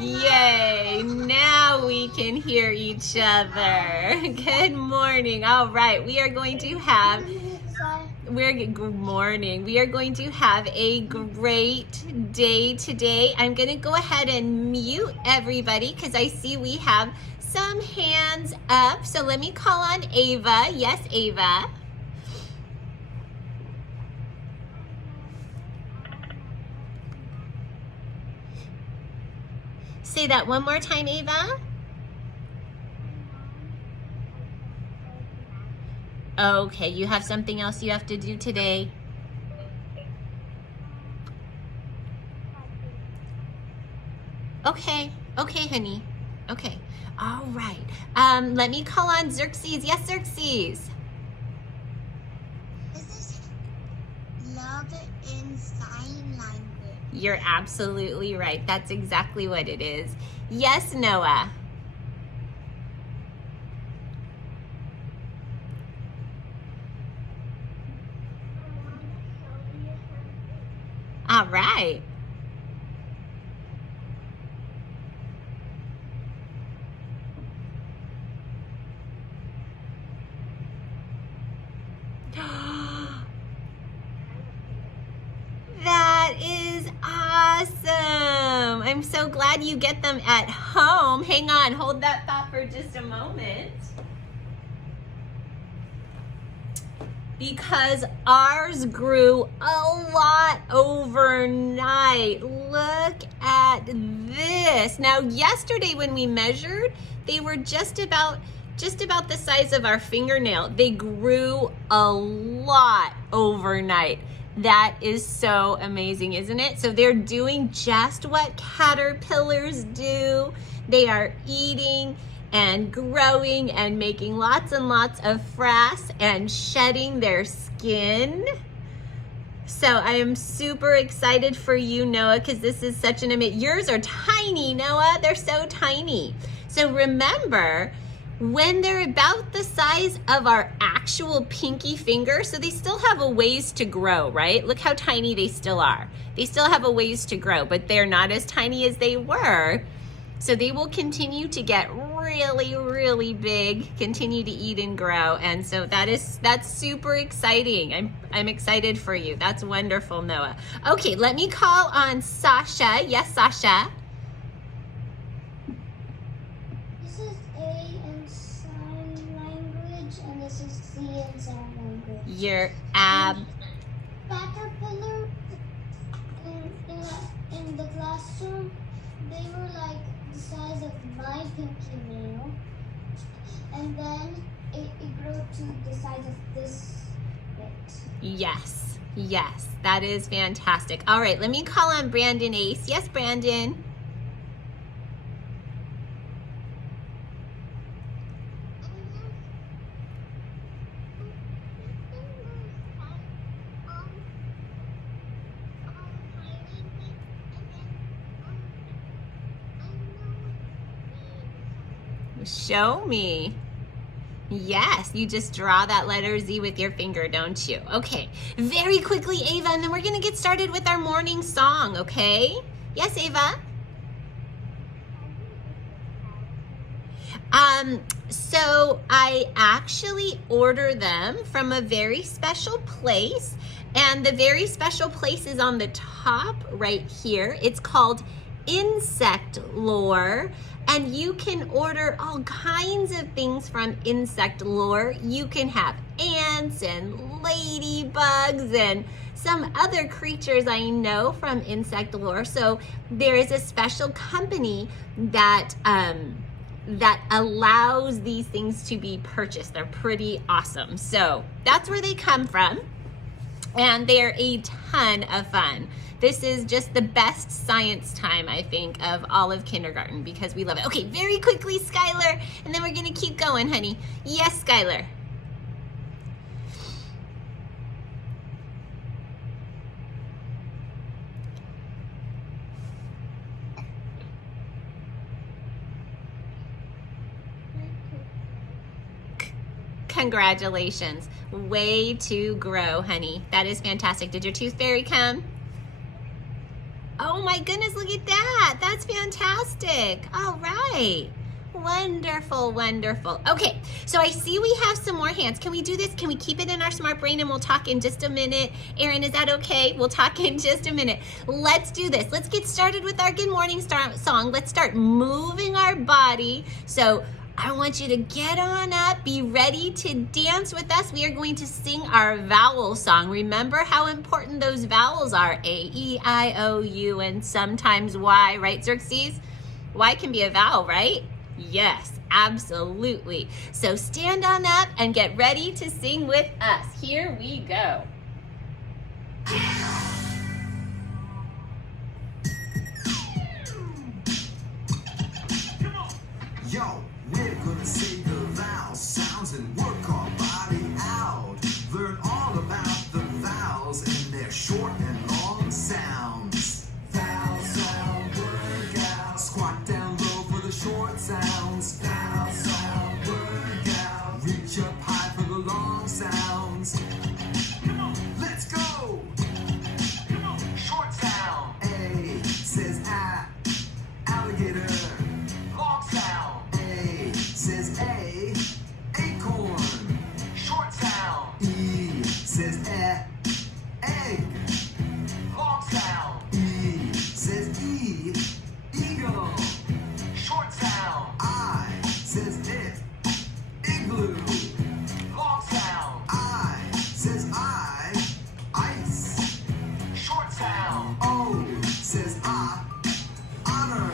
Yay, now we can hear each other. Good morning. All right, we are going to have, good morning. We are going to have a great day today. I'm going to go ahead and mute everybody because I see we have some hands up. So let me call on Ava. Yes, Ava. Say that one more time, Ava. Okay, you have something else you have to do today? Okay, honey. Okay, all right. Let me call on Xerxes. Yes, Xerxes. This is love in sign language. You're absolutely right. That's exactly what it is. Yes, Noah. All right. That is awesome. I'm so glad you get them at home. Hang on, hold that thought for just a moment. Because ours grew a lot overnight. Look at this. Now, yesterday when we measured, they were just about the size of our fingernail. They grew a lot overnight. That is so amazing, isn't it? So they're doing just what caterpillars do. They are eating and growing and making lots and lots of frass and shedding their skin. So I am super excited for you, Noah, because this is such an amazing. Yours are tiny, Noah. They're so tiny. So remember, when they're about the size of our actual pinky finger, so they still have a ways to grow, right? Look how tiny they still are. They still have a ways to grow, but they're not as tiny as they were. So they will continue to get really, really big, continue to eat and grow. And so that's super exciting. I'm excited for you. That's wonderful, Noah. Okay, let me call on Sasha. Yes, Sasha. This is A in sign language, and this is C in sign language. Your Caterpillar in the classroom, they were like the size of my pinky nail, and then it grew to the size of this bit. Yes, that is fantastic. All right, let me call on Brandon Ace. Yes, Brandon. Show me. Yes, you just draw that letter Z with your finger, don't you? Okay, very quickly, Ava, and then we're gonna get started with our morning song, okay? Yes, Ava? So I actually order them from a very special place, and the very special place is on the top right here. It's called Insect Lore. And you can order all kinds of things from Insect Lore. You can have ants and ladybugs and some other creatures I know from Insect Lore. So there is a special company that allows these things to be purchased. They're pretty awesome. So that's where they come from. And they're a ton of fun. This is just the best science time, I think, of all of kindergarten because we love it. Okay, very quickly, Skylar, and then we're gonna keep going, honey. Yes, Skylar. Congratulations. Way to grow, honey. That is fantastic. Did your tooth fairy come? Oh my goodness, look at that. That's fantastic. All right. Wonderful, wonderful. Okay, so I see we have some more hands. Can we do this? Can we keep it in our smart brain and we'll talk in just a minute? Erin, is that okay? We'll talk in just a minute. Let's do this. Let's get started with our Good Morning song. Let's start moving our body. So I want you to get on up, be ready to dance with us. We are going to sing our vowel song. Remember how important those vowels are. A, E, I, O, U, and sometimes Y, right, Xerxes? Y can be a vowel, right? Yes, absolutely. So stand on up and get ready to sing with us. Here we go. Yo, we're gonna say the vowel sounds and work our body out. Learn all about the vowels and their short and long sounds. Vowel sound workout. Squat down low for the short sounds. Vowel sound workout. Reach up high for the long sounds. Let's go. Short sound. A says ah, alligator. Long sound. A says a, acorn. Short sound. E says egg. Long sound. E says e, eagle. Short sound. I says it, igloo. Long sound. I says ice. Short sound. O says honor.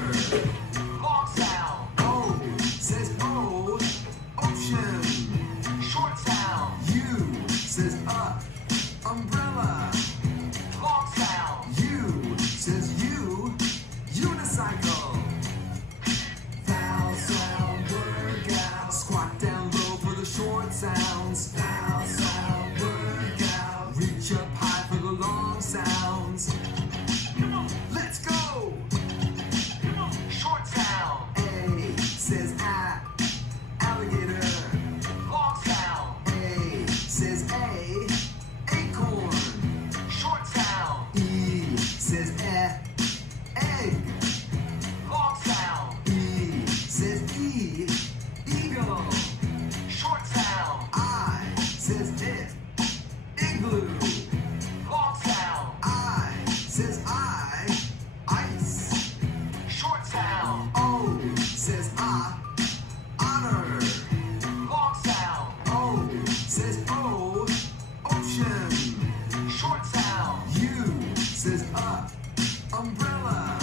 Long sound. O says ocean. Short sound. U says umbrella. Long sound. U says unicycle. Vowel sound workout. Squat down low for the short sounds. Vowel sound workout. Reach up high for the long sounds. Let's go. Short sound. A says alligator. Long sound. A says a, acorn. Short sound. E says egg. Long sound. E says e, eagle. Short sound. I says it, igloo. Long sound. I says ice. Short sound. O says honor. Long sound. O says ocean. Short sound. U says umbrella.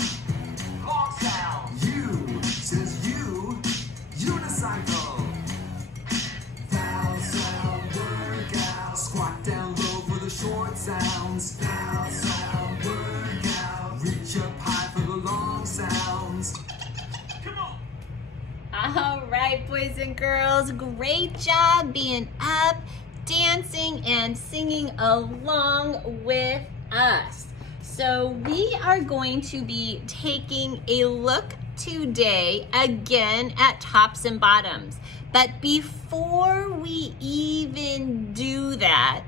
Long sound. U says unicycle. Vowel sound workout. Squat down low for the short sounds. Vowel sound workout. Reach up high for the long sounds. Come on. All right, boys and girls, great job being up, dancing, and singing along with us. So we are going to be taking a look today again at tops and bottoms. But before we even do that,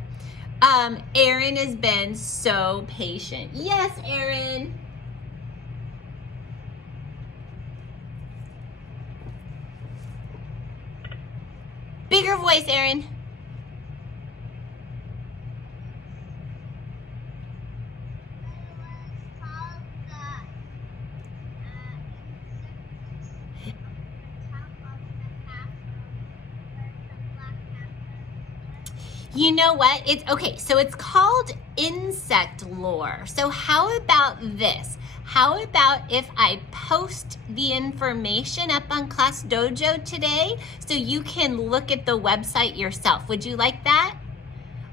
Erin has been so patient. Yes, Erin. Bigger voice, Erin. You know what? It's okay. So it's called insect lore. So how about this? How about if I post the information up on Class Dojo today so you can look at the website yourself? Would you like that?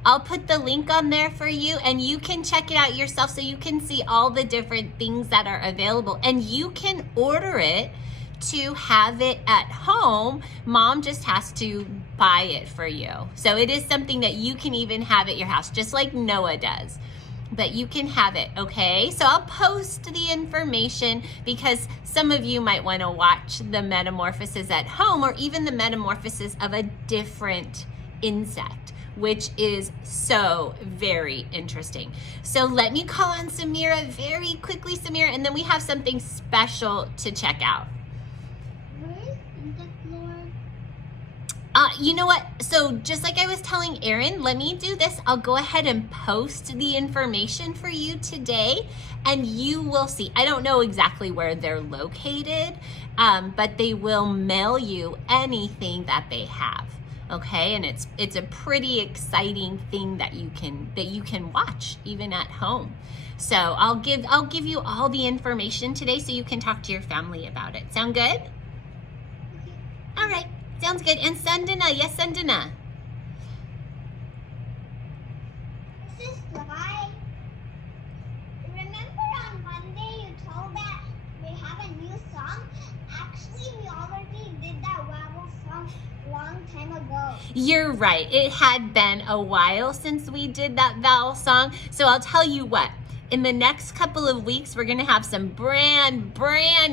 I'll put the link on there for you and you can check it out yourself so you can see all the different things that are available and you can order it to have it at home. Mom just has to buy it for you. So it is something that you can even have at your house, just like Noah does. But you can have it, okay? So I'll post the information because some of you might want to watch the metamorphosis at home or even the metamorphosis of a different insect. which is so very interesting. So let me call on Samira very quickly, Samira, and then we have something special to check out. Where is the floor? You know what? So just like I was telling Aaron, let me do this. I'll go ahead and post the information for you today, and you will see. I don't know exactly where they're located, but they will mail you anything that they have. Okay, and it's a pretty exciting thing that you can watch even at home. So I'll give you all the information today so you can talk to your family about it. Sound good? All right. Sounds good. And Sandana, yes, Sandana. This is why. Remember on Monday you told that we have a new song? Actually, we already did that Wobble song a long time ago. You're right. It had been a while since we did that vowel song. So I'll tell you what. In the next couple of weeks, we're going to have some brand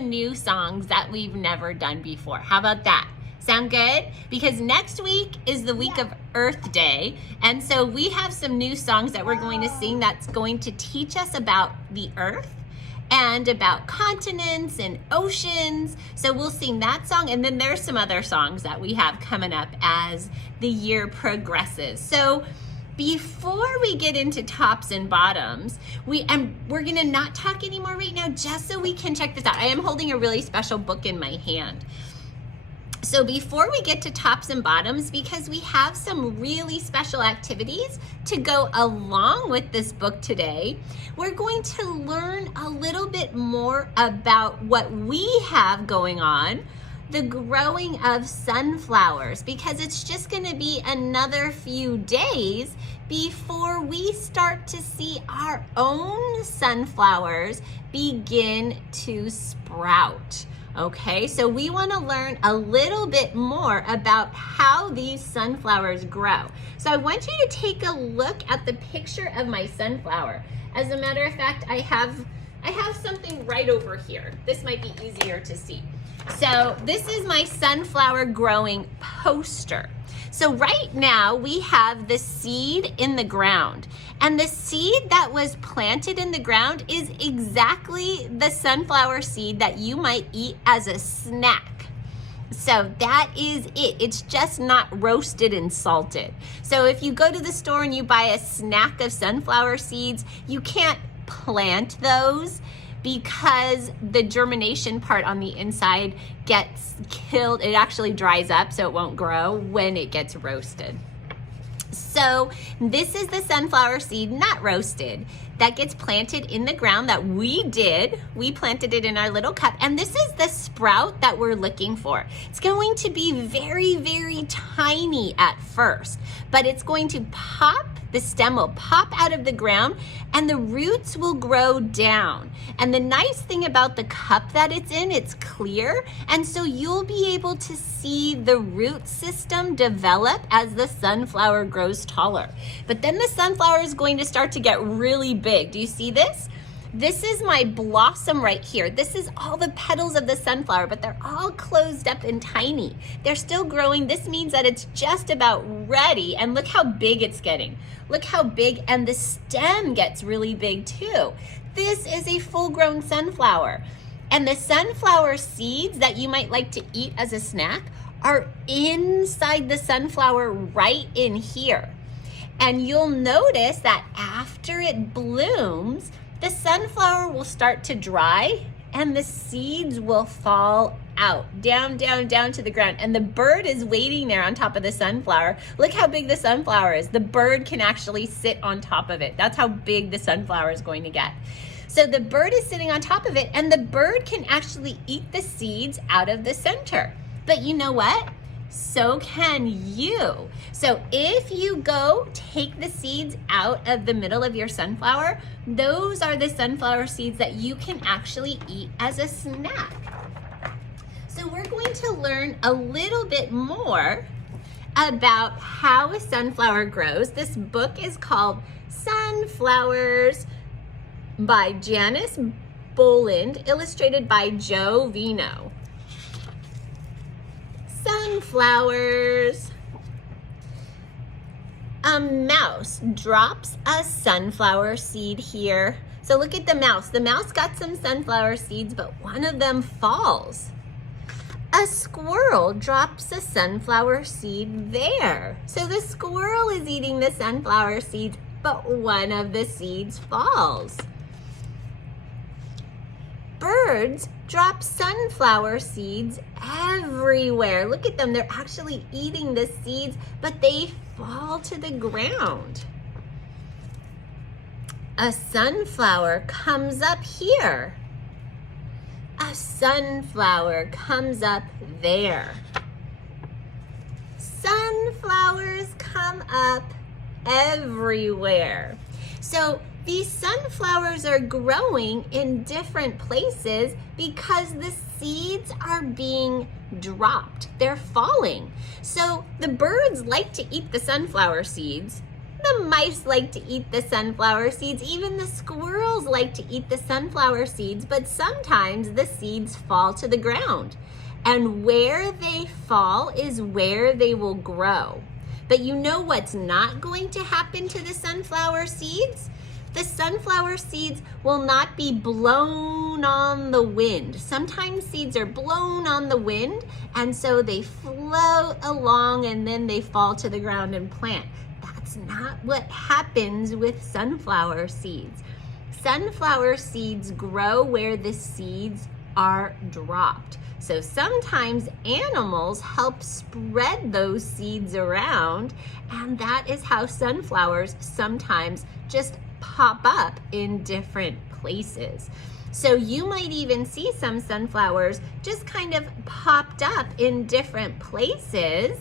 new songs that we've never done before. How about that? Sound good? Because next week is the week of Earth Day. And so we have some new songs that we're going to sing that's going to teach us about the earth and about continents and oceans. So we'll sing that song. And then there's some other songs that we have coming up as the year progresses. So before we get into tops and bottoms, we're going to not talk anymore right now just so we can check this out. I am holding a really special book in my hand. So before we get to tops and bottoms, because we have some really special activities to go along with this book today, we're going to learn a little bit more about what we have going on, the growing of sunflowers, because it's just going to be another few days before we start to see our own sunflowers begin to sprout. Okay, so we want to learn a little bit more about how these sunflowers grow. So I want you to take a look at the picture of my sunflower. As a matter of fact, I have something right over here. This might be easier to see. So this is my sunflower growing poster. So right now we have the seed in the ground, and the seed that was planted in the ground is exactly the sunflower seed that you might eat as a snack. So that is it. It's just not roasted and salted. So if you go to the store and you buy a snack of sunflower seeds, you can't plant those because the germination part on the inside gets killed. It actually dries up, so it won't grow when it gets roasted. So this is the sunflower seed, not roasted, that gets planted in the ground that we did. We planted it in our little cup, and this is the sprout that we're looking for. It's going to be very, very tiny at first, but it's going to pop. The stem will pop out of the ground and the roots will grow down. And the nice thing about the cup that it's in, it's clear. And so you'll be able to see the root system develop as the sunflower grows taller. But then the sunflower is going to start to get really big. Do you see this? This is my blossom right here. This is all the petals of the sunflower, but they're all closed up and tiny. They're still growing. This means that it's just about ready. And look how big it's getting. Look how big, and the stem gets really big too. This is a full-grown sunflower. And the sunflower seeds that you might like to eat as a snack are inside the sunflower right in here. And you'll notice that after it blooms, the sunflower will start to dry and the seeds will fall out, down to the ground. And the bird is waiting there on top of the sunflower. Look how big the sunflower is. The bird can actually sit on top of it. That's how big the sunflower is going to get. So the bird is sitting on top of it, and the bird can actually eat the seeds out of the center. But you know what? So can you. So if you go take the seeds out of the middle of your sunflower, those are the sunflower seeds that you can actually eat as a snack. So we're going to learn a little bit more about how a sunflower grows. This book is called Sunflowers by Janice Boland, illustrated by Joe Vino. Sunflowers. A mouse drops a sunflower seed here. So look at the mouse. The mouse got some sunflower seeds, but one of them falls. A squirrel drops a sunflower seed there. So the squirrel is eating the sunflower seeds, but one of the seeds falls. Birds drop sunflower seeds everywhere. Look at them, they're actually eating the seeds, but they fall to the ground. A sunflower comes up here. A sunflower comes up there. Sunflowers come up everywhere. So these sunflowers are growing in different places because the seeds are being dropped. They're falling. So the birds like to eat the sunflower seeds. The mice like to eat the sunflower seeds. Even the squirrels like to eat the sunflower seeds, but sometimes the seeds fall to the ground. And where they fall is where they will grow. But you know what's not going to happen to the sunflower seeds? The sunflower seeds will not be blown on the wind. Sometimes seeds are blown on the wind, and so they float along and then they fall to the ground and plant. That's not what happens with sunflower seeds. Sunflower seeds grow where the seeds are dropped. So sometimes animals help spread those seeds around, and that is how sunflowers sometimes just pop up in different places. So you might even see some sunflowers just kind of popped up in different places.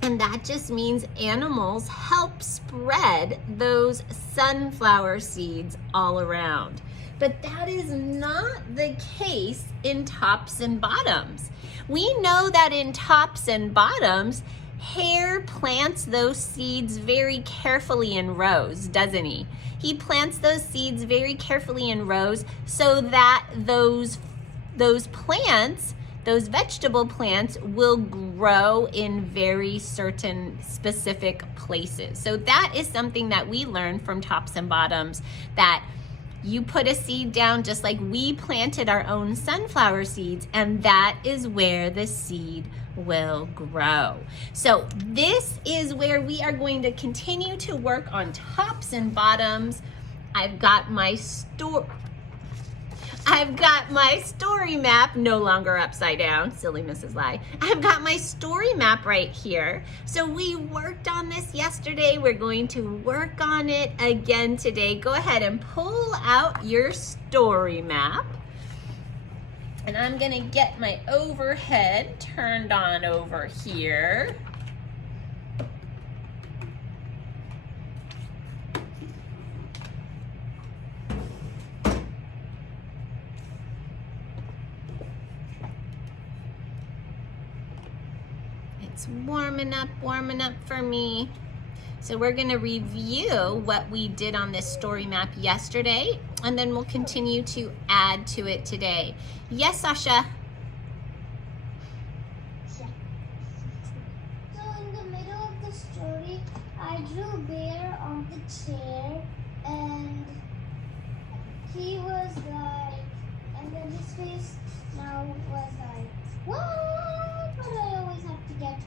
And that just means animals help spread those sunflower seeds all around. But that is not the case in tops and bottoms. We know that in tops and bottoms, Hare plants those seeds very carefully in rows, doesn't he? He plants those seeds very carefully in rows so that those plants, those vegetable plants, will grow in very certain specific places. So that is something that we learned from tops and bottoms, that you put a seed down just like we planted our own sunflower seeds, and that is where the seed will grow. So this is where we are going to continue to work on tops and bottoms. I've got my story map, no longer upside down, silly Mrs. Lai. I've got my story map right here. So we worked on this yesterday. We're going to work on it again today. Go ahead and pull out your story map. And I'm gonna get my overhead turned on over here. It's warming up for me. So we're gonna review what we did on this story map yesterday, and then we'll continue to add to it today. Yes, Sasha? So in the middle of the story, I drew Bear on the chair, and he was like, and then his face now was like, what? But I always have to get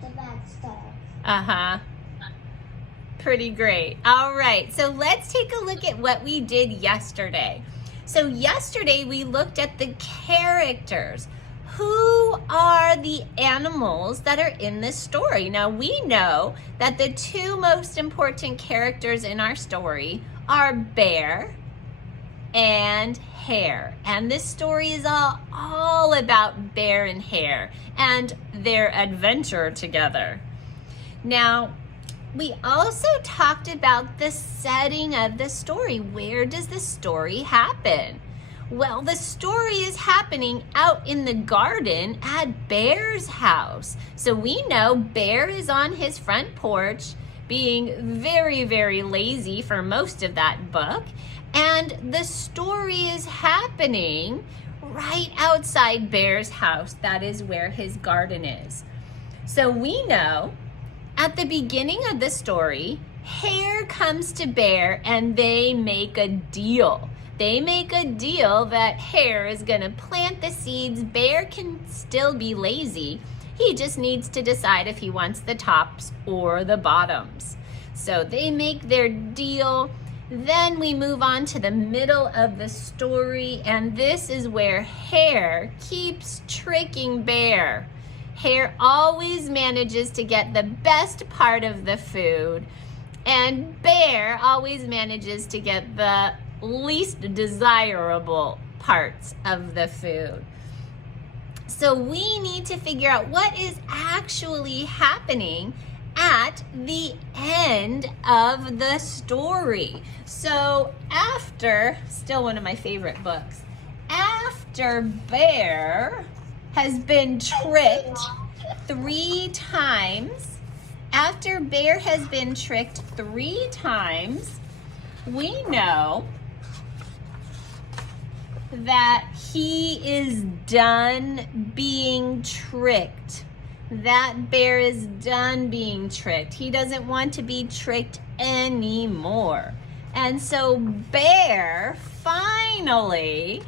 the bad stuff. Uh-huh. Pretty great. All right, so let's take a look at what we did yesterday. So yesterday we looked at the characters. Who are the animals that are in this story? Now we know that the two most important characters in our story are Bear and Hare. And this story is all about Bear and Hare and their adventure together. Now, we also talked about the setting of the story. Where does the story happen? Well, the story is happening out in the garden at Bear's house. So we know Bear is on his front porch being very, very lazy for most of that book. And the story is happening right outside Bear's house. That is where his garden is. So we know At the beginning of the story, Hare comes to Bear and they make a deal. They make a deal that Hare is gonna plant the seeds. Bear can still be lazy. He just needs to decide if he wants the tops or the bottoms. So they make their deal. Then we move on to the middle of the story, and this is where Hare keeps tricking Bear. Hare always manages to get the best part of the food, and Bear always manages to get the least desirable parts of the food. So we need to figure out what is actually happening at the end of the story. So after, still one of my favorite books, after Bear has been tricked 3 times, after Bear has been tricked 3 times, we know that he is done being tricked. That Bear is done being tricked. He doesn't want to be tricked anymore. And so Bear finally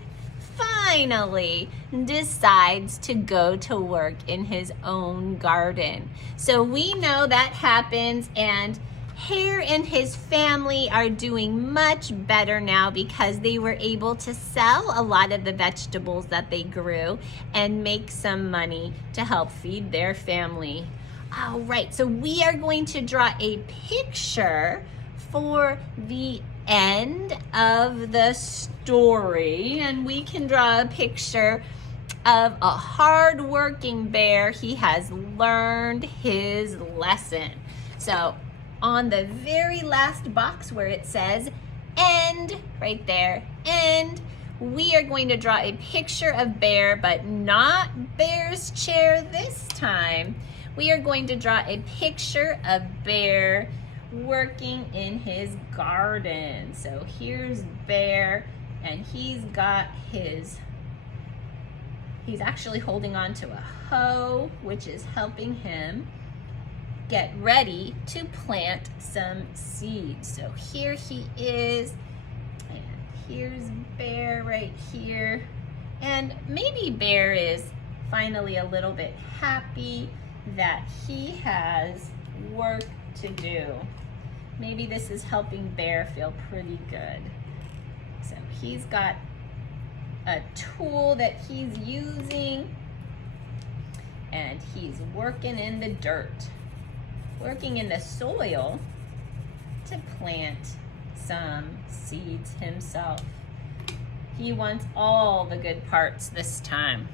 decides to go to work in his own garden. So we know that happens, and Hare and his family are doing much better now because they were able to sell a lot of the vegetables that they grew and make some money to help feed their family. All right, so we are going to draw a picture for the end of the story, and we can draw a picture of a hard-working bear. He has learned his lesson. So on the very last box where it says end, right there, end, we are going to draw a picture of Bear, but not Bear's chair this time. We are going to draw a picture of Bear working in his garden. So here's Bear, and he's actually holding on to a hoe, which is helping him get ready to plant some seeds. So here he is, and here's Bear right here. And maybe Bear is finally a little bit happy that he has work to do. Maybe this is helping Bear feel pretty good. So he's got a tool that he's using, and he's working in the dirt, working in the soil to plant some seeds himself. He wants all the good parts this time.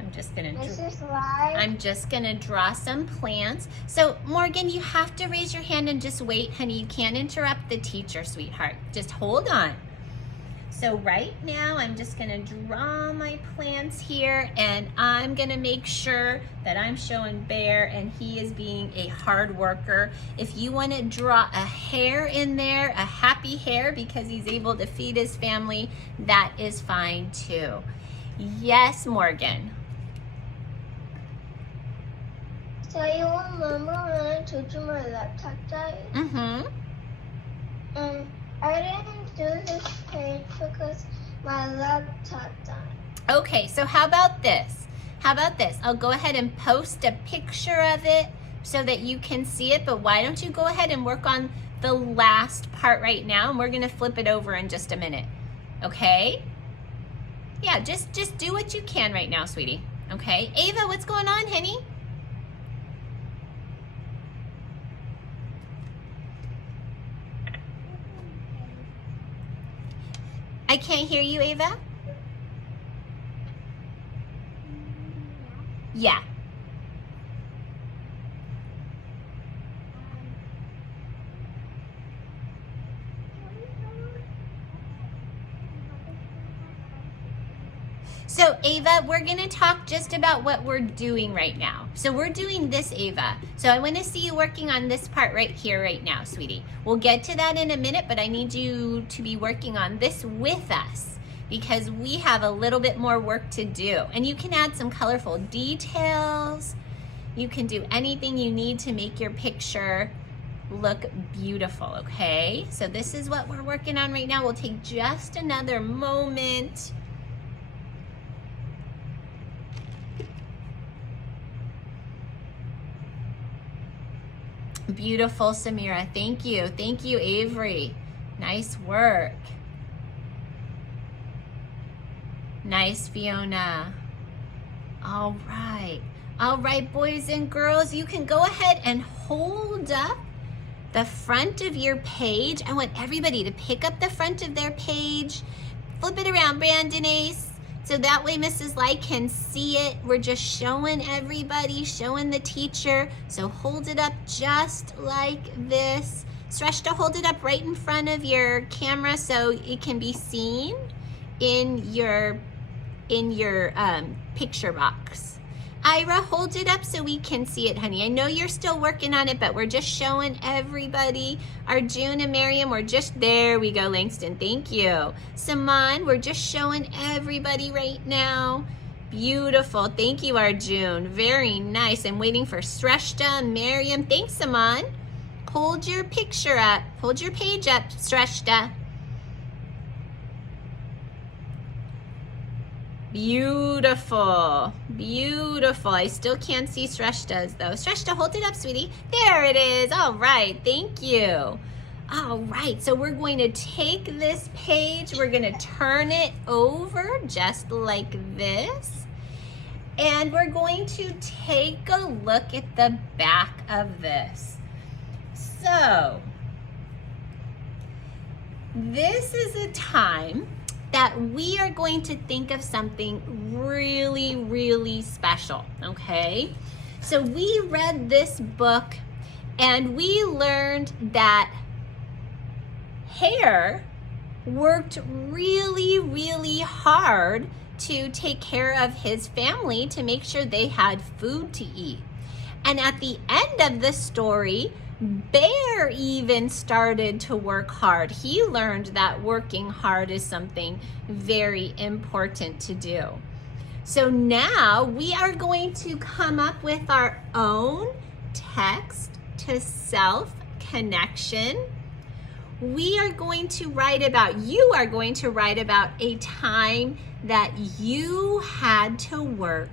I'm just gonna draw some plants. So Morgan, you have to raise your hand and just wait, honey. You can't interrupt the teacher, sweetheart. Just hold on. So right now I'm just gonna draw my plants here, and I'm gonna make sure that I'm showing Bear and he is being a hard worker. If you wanna draw a hare in there, a happy hare because he's able to feed his family, that is fine too. Yes, Morgan. So you remember when I told you my laptop died? Mm-hmm. I didn't do this page because my laptop died. Okay, so how about this? I'll go ahead and post a picture of it so that you can see it, but why don't you go ahead and work on the last part right now, and we're gonna flip it over in just a minute, okay? Yeah, just do what you can right now, sweetie, okay? Ava, what's going on, honey? I can't hear you, Ava. Yeah. So Ava, we're gonna talk just about what we're doing right now. So we're doing this, Ava. So I wanna see you working on this part right here, right now, sweetie. We'll get to that in a minute, but I need you to be working on this with us. because we have a little bit more work to do. And you can add some colorful details. You can do anything you need to make your picture look beautiful, okay? So this is what we're working on right now. We'll take just another moment. Beautiful, Samira. Thank you. Thank you, Avery. Nice work. Nice, Fiona. All right. All right, boys and girls, you can go ahead and hold up the front of your page. I want everybody to pick up the front of their page. Flip it around, Brandon Ace. So that way Mrs. Lai can see it. We're just showing everybody, showing the teacher. So hold it up just like this. Sreshta, hold it up right in front of your camera so it can be seen in your picture box. Ira, hold it up so we can see it, honey. I know you're still working on it, but we're just showing everybody. Arjun and Miriam, we're just there. We go, Langston. Thank you. Saman, we're just showing everybody right now. Beautiful. Thank you, Arjun. Very nice. I'm waiting for Sreshta and Miriam. Thanks, Saman. Hold your picture up. Hold your page up, Sreshta. Beautiful, beautiful. I still can't see Sreshta's though. Sreshta, hold it up, sweetie. There it is. All right, thank you. All right, so we're going to take this page, we're gonna turn it over just like this. And we're going to take a look at the back of this. So, this is a time that we are going to think of something really, really special, okay? So we read this book and we learned that Hare worked really, really hard to take care of his family to make sure they had food to eat. And at the end of the story, Bear even started to work hard. He learned that working hard is something very important to do. So now we are going to come up with our own text to self connection. We are going to write about, you are going to write about a time that you had to work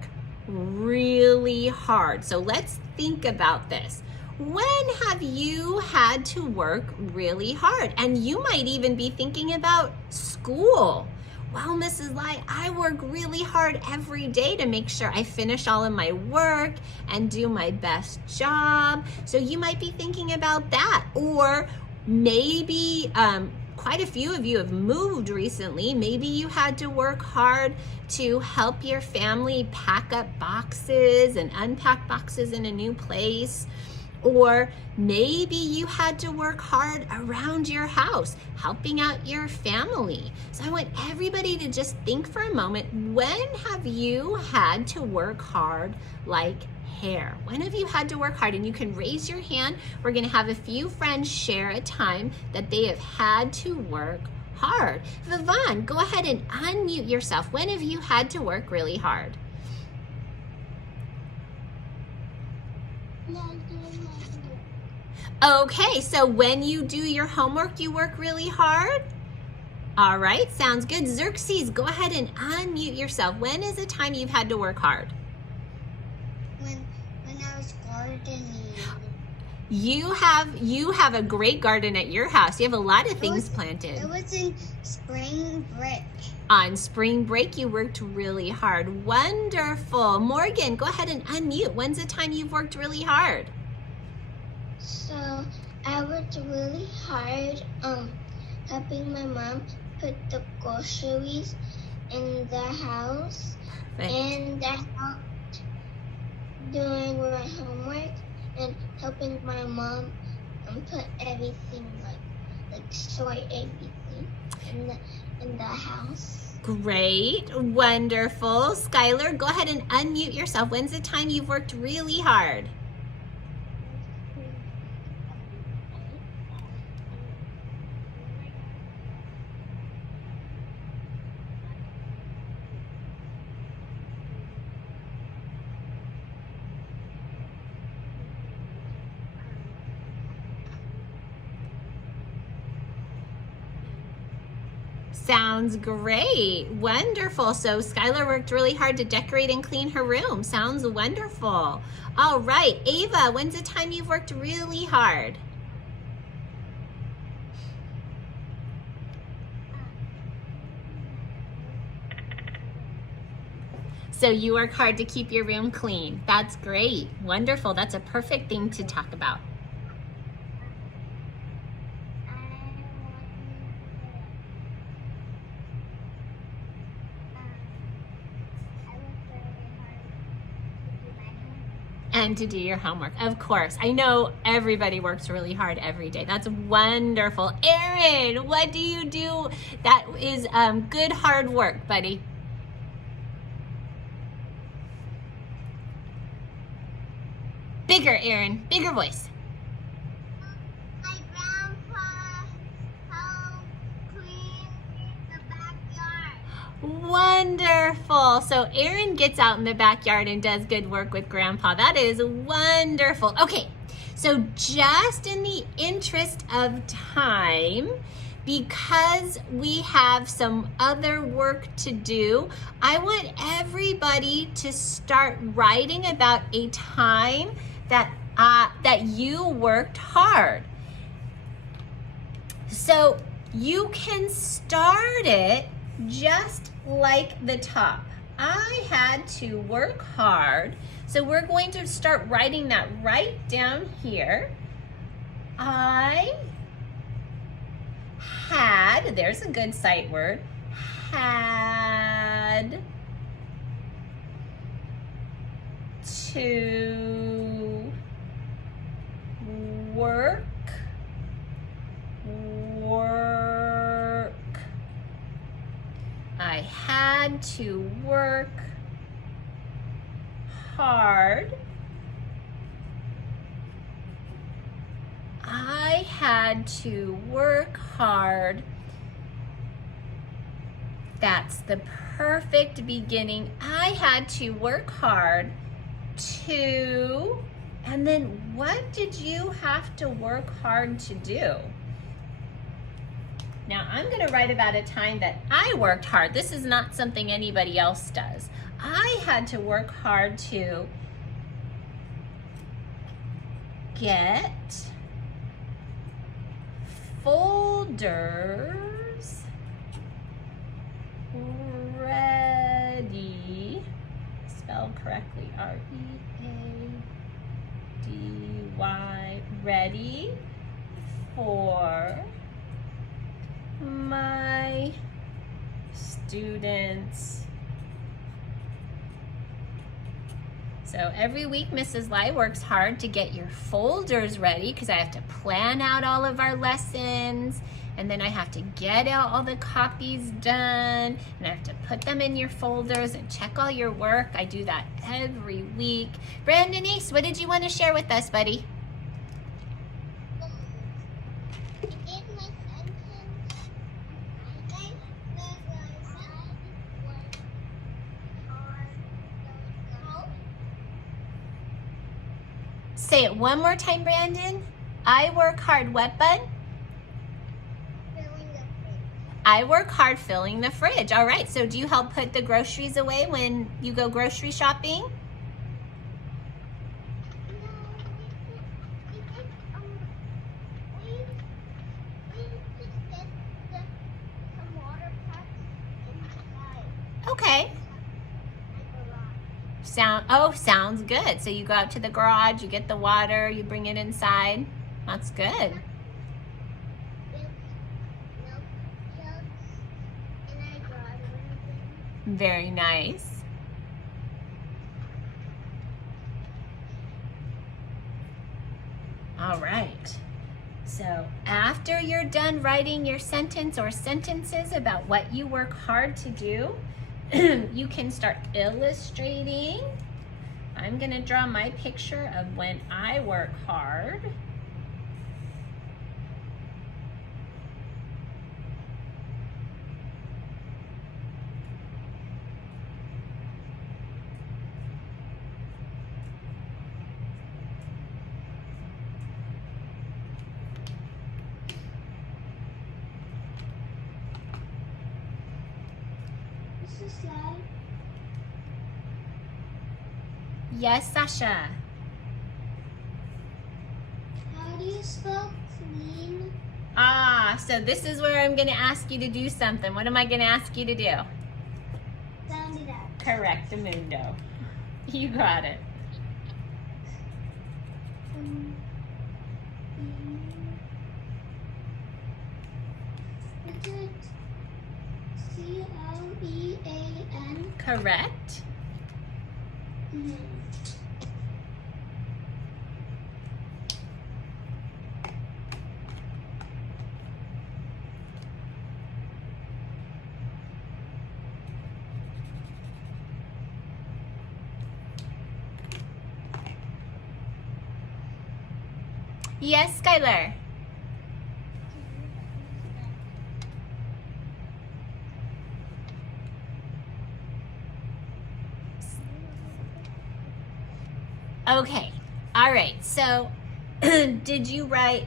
really hard. So let's think about this. When have you had to work really hard? And you might even be thinking about school. Well, Mrs. Lai, I work really hard every day to make sure I finish all of my work and do my best job. So you might be thinking about that. Or maybe quite a few of you have moved recently. Maybe you had to work hard to help your family pack up boxes and unpack boxes in a new place. Or maybe you had to work hard around your house, helping out your family. So I want everybody to just think for a moment, when have you had to work hard like Hare? When have you had to work hard? And you can raise your hand. We're gonna have a few friends share a time that they have had to work hard. Vivan, go ahead and unmute yourself. When have you had to work really hard? Okay, so when you do your homework, you work really hard? All right, sounds good. Xerxes, go ahead and unmute yourself. When is a time you've had to work hard? When I was gardening. You have a great garden at your house. You have a lot of things planted. It was in spring break. On spring break, you worked really hard. Wonderful. Morgan, go ahead and unmute. When's the time you've worked really hard? So I worked really hard helping my mom put the groceries in the house. Right. And I helped doing my homework and helping my mom put everything like sort everything in the house. Great, wonderful. Skylar, go ahead and unmute yourself. When's the time you've worked really hard? Sounds great. Wonderful. So Skylar worked really hard to decorate and clean her room. Sounds wonderful. All right, Ava, when's the time you've worked really hard? So you work hard to keep your room clean. That's great. Wonderful. That's a perfect thing to talk about. And to do your homework, of course. I know everybody works really hard every day. That's wonderful. Aaron, what do you do? That is good hard work, buddy. Bigger, Aaron, bigger voice. My grandpa helped clean the backyard. Wonderful. So Aaron gets out in the backyard and does good work with Grandpa. That is wonderful. Okay, so just in the interest of time, because we have some other work to do, I want everybody to start writing about a time that you worked hard. So you can start it just like the top. I had to work hard. So we're going to start writing that right down here. I had, there's a good sight word, had to work. I had to work hard. I had to work hard. That's the perfect beginning. I had to work hard to, and then what did you have to work hard to do? Now I'm going to write about a time that I worked hard. This is not something anybody else does. I had to work hard to get folders ready, spelled correctly, R-E-A-D-Y, ready for my students. So every week Mrs. Lai works hard to get your folders ready because I have to plan out all of our lessons, and then I have to get out all the copies done, and I have to put them in your folders and check all your work. I do that every week. Brandon Ace, what did you want to share with us, buddy? Say it one more time, Brandon. I work hard, what, bud? Filling the fridge. I work hard filling the fridge. All right, so do you help put the groceries away when you go grocery shopping? No, we just get some water packs inside. Okay. Sounds good. So you go out to the garage, you get the water, you bring it inside. That's good. Milk jugs, and I got everything. Very nice. All right. So after you're done writing your sentence or sentences about what you work hard to do, you can start illustrating. I'm going to draw my picture of when I work hard. Mrs. Lai, Yes, Sasha. how do you spell clean? Ah, so this is where I'm going to ask you to do something. What am I going to ask you to do? Sound it out. Correctamundo. You got it. Is it C-L-E-A-N? Correct. Mhm. Yes, Skylar. Okay. All right. So, did you write,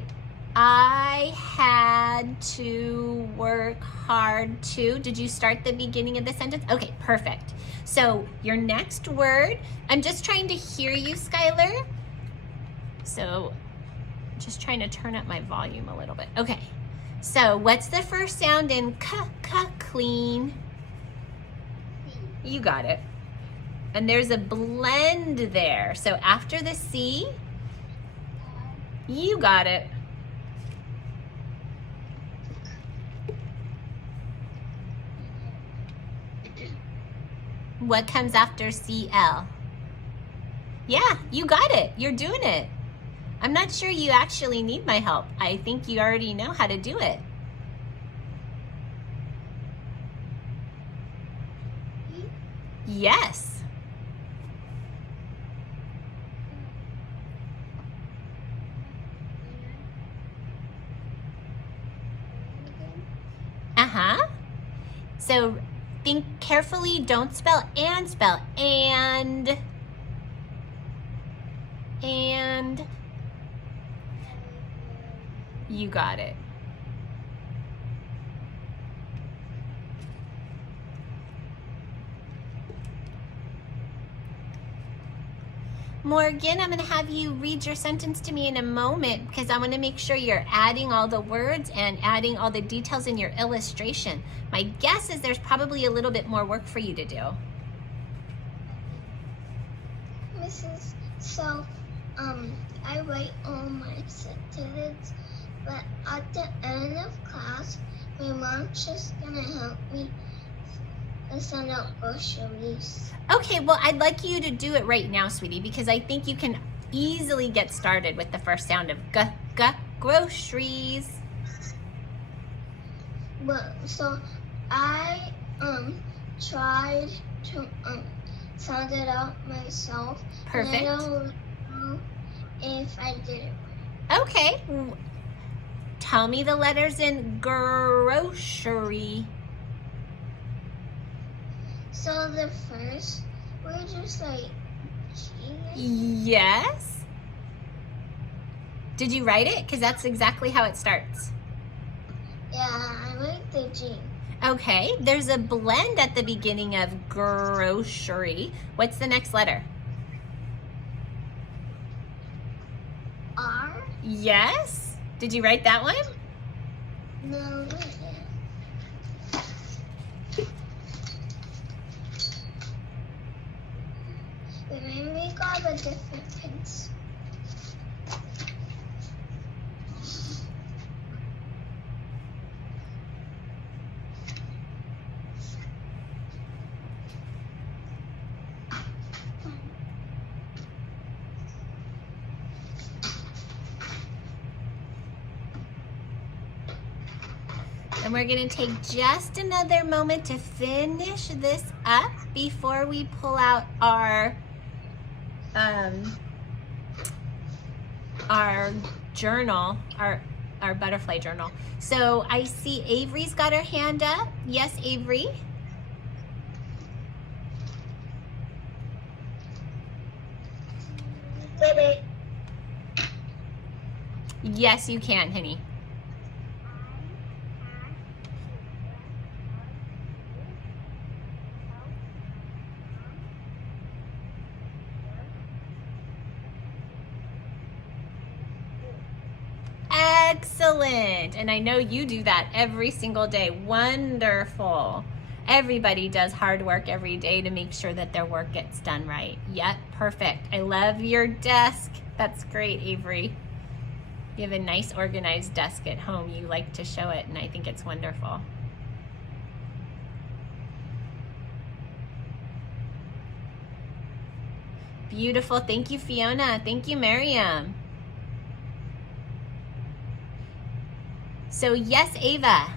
I had to work hard to? Did you start the beginning of the sentence? Okay, perfect. So, your next word, I'm just trying to hear you, Skylar. So, just trying to turn up my volume a little bit. Okay. So, what's the first sound in clean? You got it. And there's a blend there. So after the C, you got it. What comes after CL? Yeah, you got it. You're doing it. I'm not sure you actually need my help. I think you already know how to do it. Yes. Uh-huh. So think carefully, don't spell and, spell and. And. You got it. Morgan, I'm going to have you read your sentence to me in a moment because I want to make sure you're adding all the words and adding all the details in your illustration. My guess is there's probably a little bit more work for you to do. Mrs. So, I write all my sentences, but at the end of class, my mom's just gonna help me send out groceries. Okay, well, I'd like you to do it right now, sweetie, because I think you can easily get started with the first sound of groceries. But so I tried to sound it out myself. Perfect. And I don't know if I did it right. Okay. Tell me the letters in grocery. So the first word is like G. Yes. Did you write it? Because that's exactly how it starts. Yeah, I like the G. Okay, there's a blend at the beginning of grocery. What's the next letter? R? Yes. Did you write that one? No, wait. But maybe we got a different pins. And we're going to take just another moment to finish this up before we pull out our journal, our butterfly journal. So I see Avery's got her hand up. Yes, Avery. Wait. Yes, you can, honey. Excellent. And I know you do that every single day. Wonderful. Everybody does hard work every day to make sure that their work gets done right. Yep, perfect. I love your desk. That's great, Avery. You have a nice organized desk at home. You like to show it, and I think it's wonderful. Beautiful. Thank you, Fiona. Thank you, Miriam. So yes, Ava.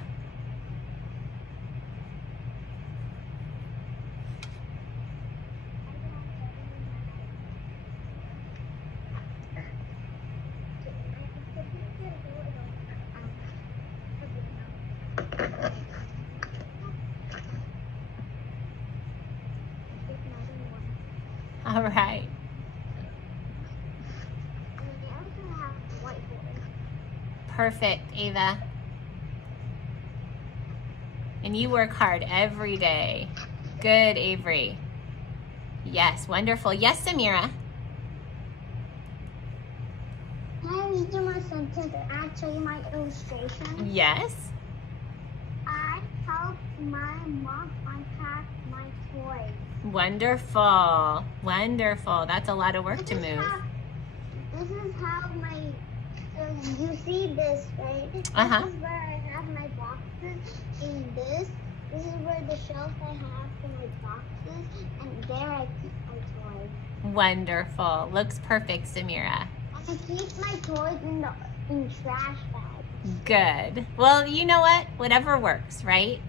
All right. Perfect, Ava. And you work hard every day. Good, Avery. Yes, wonderful. Yes, Samira. Can I read you my sentence and actually my illustration? Yes. I helped my mom unpack my toys. Wonderful. Wonderful. That's a lot of work to move. This is how my, you see this, right? Uh-huh. This is where I have my boxes. In this is where the shelf I have for my boxes. And there I keep my toys. Wonderful. Looks perfect, Samira. I keep my toys in trash bags. Good. Well, you know what? Whatever works, right?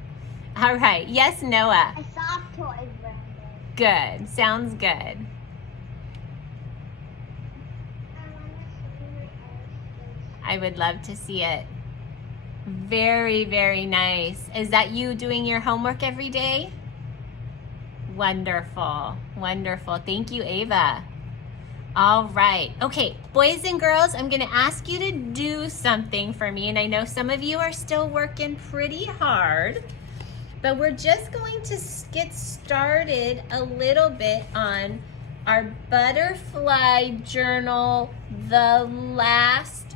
All right. Yes, Noah. I soft toys, Brandon. Good. Sounds good. I would love to see it. Very, very nice. Is that you doing your homework every day? Wonderful. Wonderful. Thank you, Ava. All right. Okay, boys and girls, I'm going to ask you to do something for me. And I know some of you are still working pretty hard, but we're just going to get started a little bit on our butterfly journal, the last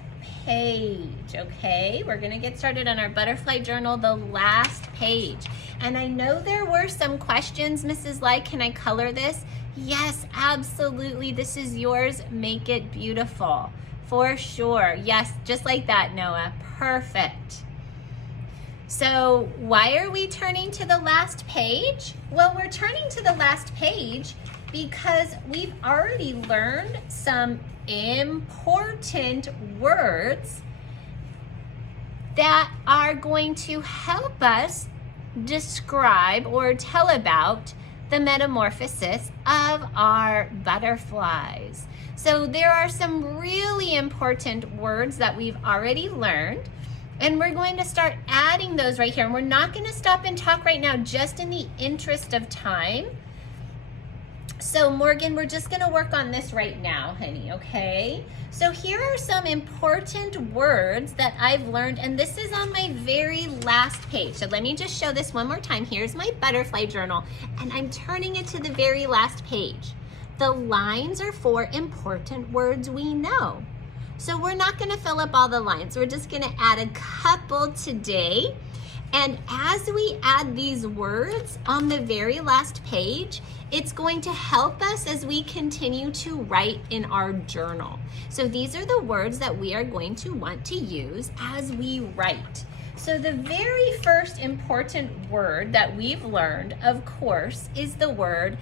page, okay? We're gonna get started on our butterfly journal, the last page. And I know there were some questions, Mrs. Lai, can I color this? Yes, absolutely, this is yours. Make it beautiful, for sure. Yes, just like that, Noah, perfect. So why are we turning to the last page? Well, we're turning to the last page because we've already learned some important words that are going to help us describe or tell about the metamorphosis of our butterflies. So there are some really important words that we've already learned, and we're going to start adding those right here. And we're not going to stop and talk right now, just in the interest of time. So Morgan, we're just gonna work on this right now, honey, okay? So here are some important words that I've learned, and this is on my very last page. So let me just show this one more time. Here's my butterfly journal, and I'm turning it to the very last page. The lines are for important words we know. So we're not gonna fill up all the lines. We're just gonna add a couple today. And as we add these words on the very last page, it's going to help us as we continue to write in our journal. So these are the words that we are going to want to use as we write. So the very first important word that we've learned, of course, is the word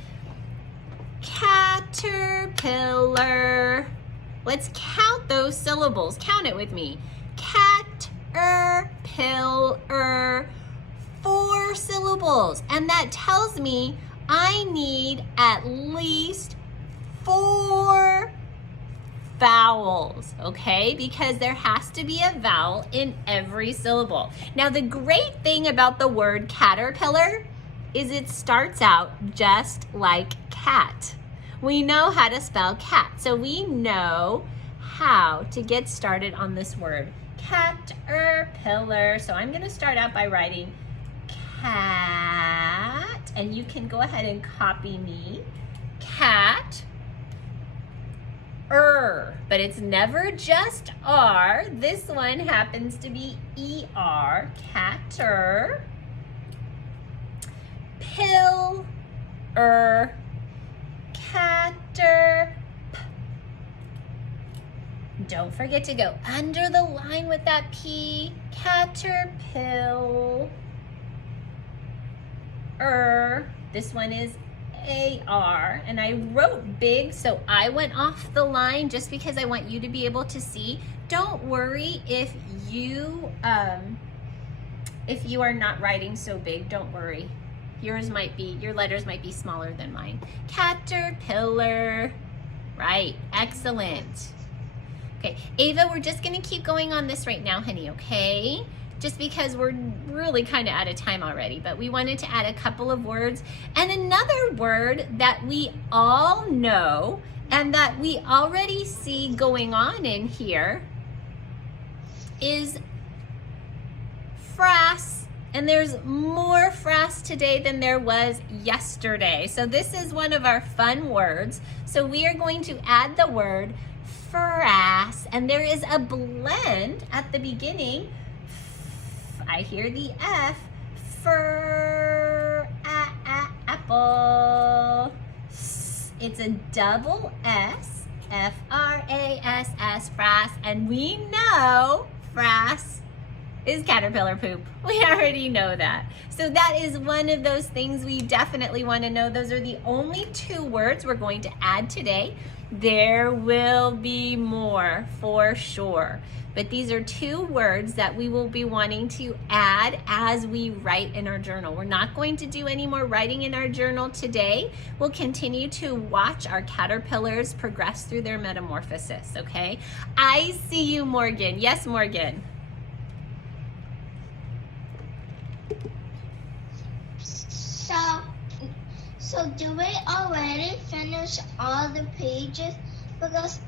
caterpillar. Let's count those syllables. Count it with me. Caterpillar. 4 syllables. And that tells me I need at least 4 vowels, okay? Because there has to be a vowel in every syllable. Now, the great thing about the word caterpillar is it starts out just like cat. We know how to spell cat, so we know how to get started on this word, caterpillar. So I'm gonna start out by writing cat, and you can go ahead and copy me. Cat, but it's never just R. This one happens to be ER, catter. Pill, catter. Don't forget to go under the line with that P, caterpill. This one is AR, and I wrote big, so I went off the line just because I want you to be able to see. Don't worry if you are not writing so big, don't worry. Your letters might be smaller than mine. Caterpillar, right, excellent. Okay, Ava, we're just gonna keep going on this right now, honey, okay? Just because we're really kind of out of time already, but we wanted to add a couple of words. And another word that we all know and that we already see going on in here is frass. And there's more frass today than there was yesterday. So this is one of our fun words. So we are going to add the word frass. And there is a blend at the beginning. I hear the F, apple. It's a double S, F-R-A-S-S, frass, and we know frass is caterpillar poop. We already know that. So that is one of those things we definitely want to know. Those are the only 2 words we're going to add today. There will be more for sure. But these are 2 words that we will be wanting to add as we write in our journal. We're not going to do any more writing in our journal today. We'll continue to watch our caterpillars progress through their metamorphosis, okay? I see you, Morgan. Yes, Morgan. So do we already finish all the pages? Because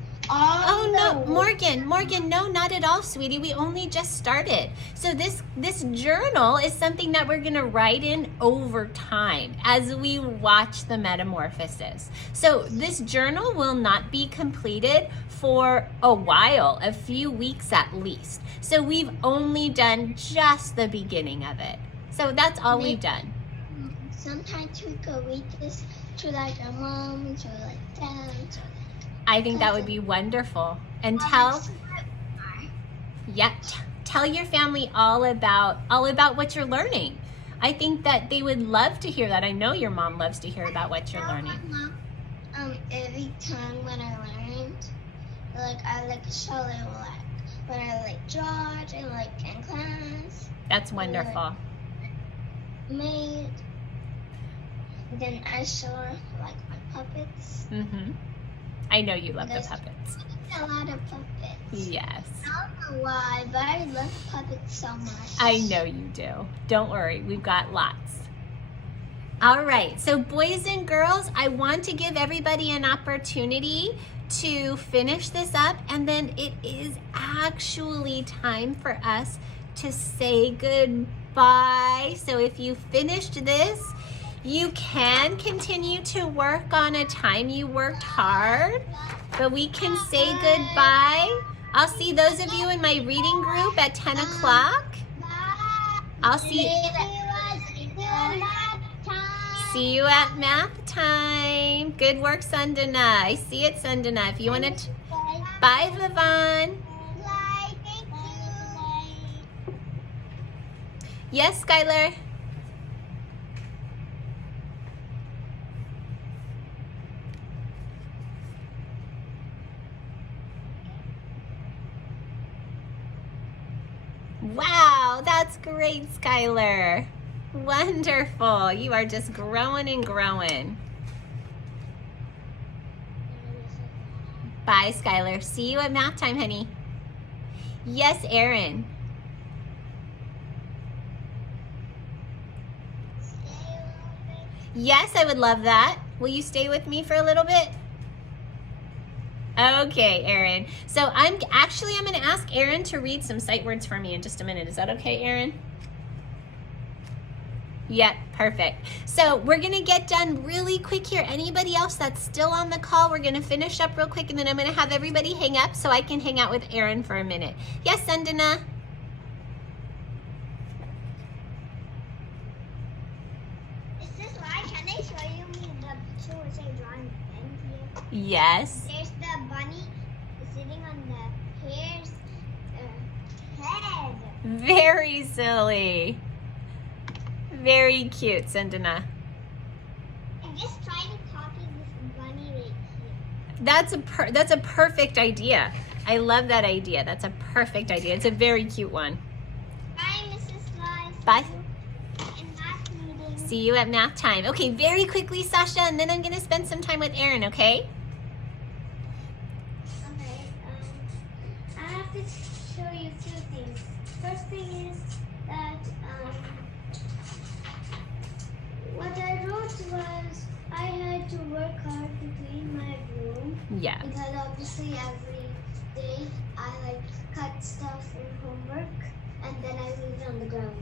Morgan, no, not at all, sweetie. We only just started. So this journal is something that we're gonna write in over time as we watch the metamorphosis. So this journal will not be completed for a while, a few weeks at least. So we've only done just the beginning of it. So that's all we've done. Sometimes we could read this to like our moms or like dads. I think that would be wonderful. And tell your family all about what you're learning. I think that they would love to hear that. I know your mom loves to hear about what you're learning. Every time when I learned, like I like show them like when I like George and like in class. That's wonderful. Made. Then I show her like my puppets. Mm-hmm. I know you love the puppets. A lot of puppets. Yes. I don't know why, but I love puppets so much. I know you do. Don't worry, we've got lots. All right, so boys and girls, I want to give everybody an opportunity to finish this up, and then it is actually time for us to say goodbye. So if you finished this, you can continue to work on a time you worked hard, but we can say goodbye. I'll see those of you in my reading group at 10 o'clock. I'll see you at math time. Good work, Sundana. I see it, Sundana. If you want to... Bye, Vivon. Yes, Skylar. Wow, that's great, Skylar. Wonderful. You are just growing and growing. Bye, Skylar. See you at math time, honey. Yes, Erin. Yes, I would love that. Will you stay with me for a little bit? Okay, Erin. So I'm going to ask Erin to read some sight words for me in just a minute. Is that okay, Erin? Yep, perfect. So we're gonna get done really quick here. Anybody else that's still on the call, we're gonna finish up real quick and then I'm gonna have everybody hang up so I can hang out with Erin for a minute. Yes, Sandana? Is this right? Can I show you the picture which I draw in pen here? Yes. There's the bunny sitting on the hare's head. Very silly. Very cute, Sandana. I'm just trying to copy this bunny right here. That's a perfect idea. I love that idea. That's a perfect idea. It's a very cute one. Bye, Mrs. Slice. Bye. In math meeting. See you at math time. Okay, very quickly, Sasha, and then I'm gonna spend some time with Erin, okay? Okay, I have to show you two things. First thing is that what I wrote was I had to work hard to clean my room Yeah. because obviously every day I like cut stuff in homework and then I leave it on the ground.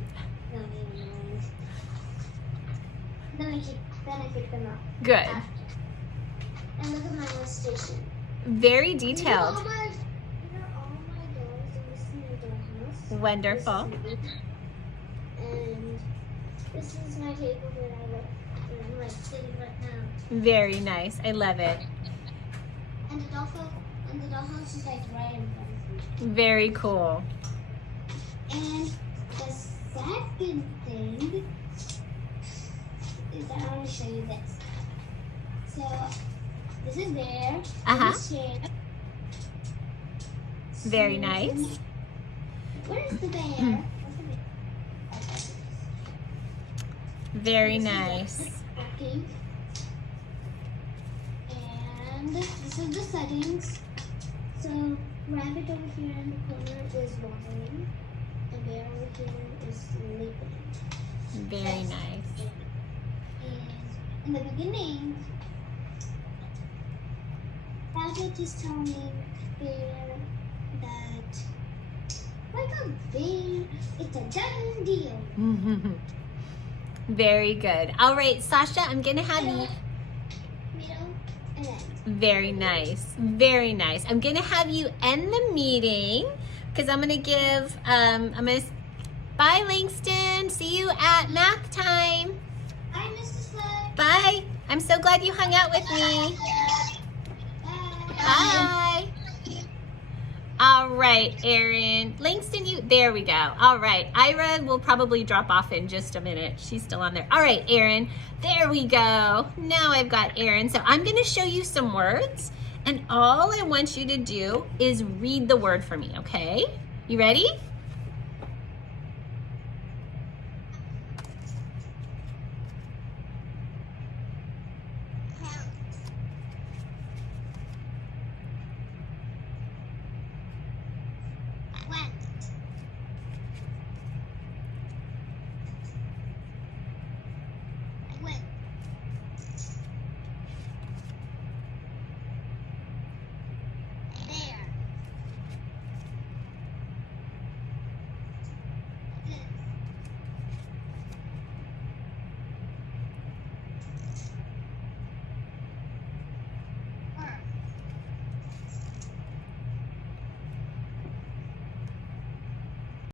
Then I pick them up. Good. After. And look at my illustration. Very These are all detailed. my dolls in this new dollhouse. Wonderful. And this is my table that I'm like sitting right now. Very nice. I love it. And the dollhouse is like right in front of me. Very cool. And the second thing is that I want to show you this. So this is there. Uh-huh. This chair. Very nice. Where's the bear? Where's the bear? Oh, there it is. Very This is nice. the cooking. And this is the settings. So rabbit over here in the corner is watering. And bear over here is sleeping. Very nice. And in the beginning, Rabbit is telling Bear that like a bear, it's a done deal. Very good. All right, Sasha, I'm gonna have you. Middle and end. Very nice. Very nice. I'm gonna have you end the meeting because I'm gonna give. Bye, Langston. See you at math time. Bye, Mrs. Flag. Bye. I'm so glad you hung out with me. Bye. All right, Erin. Langston, there we go. All right, Ira will probably drop off in just a minute. She's still on there. All right, Erin, there we go. Now I've got Erin. So I'm gonna show you some words and all I want you to do is read the word for me, okay? You ready?